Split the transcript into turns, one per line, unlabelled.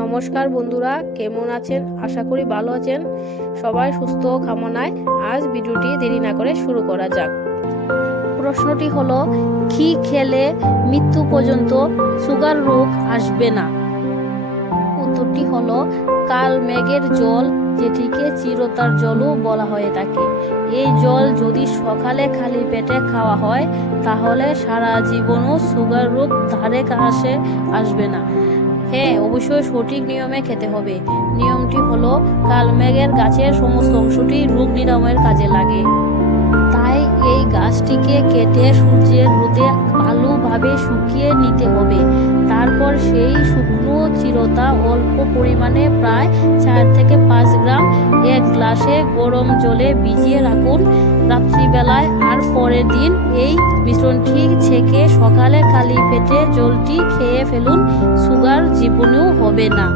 নমস্কার বন্ধুরা, কেমন আছেন? আশা করি ভালো আছেন। সবাই সুস্থ কামনায় আজ ভিডিওটি দেরি না করে শুরু করা যাক। প্রশ্নটি হলো, কি খেলে মৃত্যু পর্যন্ত সুগার রোগ আসবে না? উত্তরটি হলো, কাল মেঘের জল, যেটিকে চিরতার জলও বলা হয়ে থাকে এই জল যদি সকালে খালি পেটে খাওয়া হয়, তাহলে সারা জীবনও সুগার রোগ ধারে কাছে আসবে না। হ্যাঁ অবশ্যই সঠিক নিয়মে খেতে হবে। নিয়মটি হলো, কালমেঘের গাছের সমস্ত অংশটি রোগ নিরাময়ের কাজে লাগে। তাই এই গাছটিকে কেটে সূর্যের রোদে ভালোভাবে শুকিয়ে নিতে হবে। তারপর সেই শুকনো চিরতা অল্প পরিমাণে প্রায় চার থেকে পাঁচ এক গ্লাসে গরম জলে ভিজিয়ে রাখুন রাত্রিবেলায়। আর পরের দিন এই মিশ্রণটি ছেঁকে সকালে খালি পেটে জলটি খেয়ে ফেলুন। সুগার জীবনেও হবে না।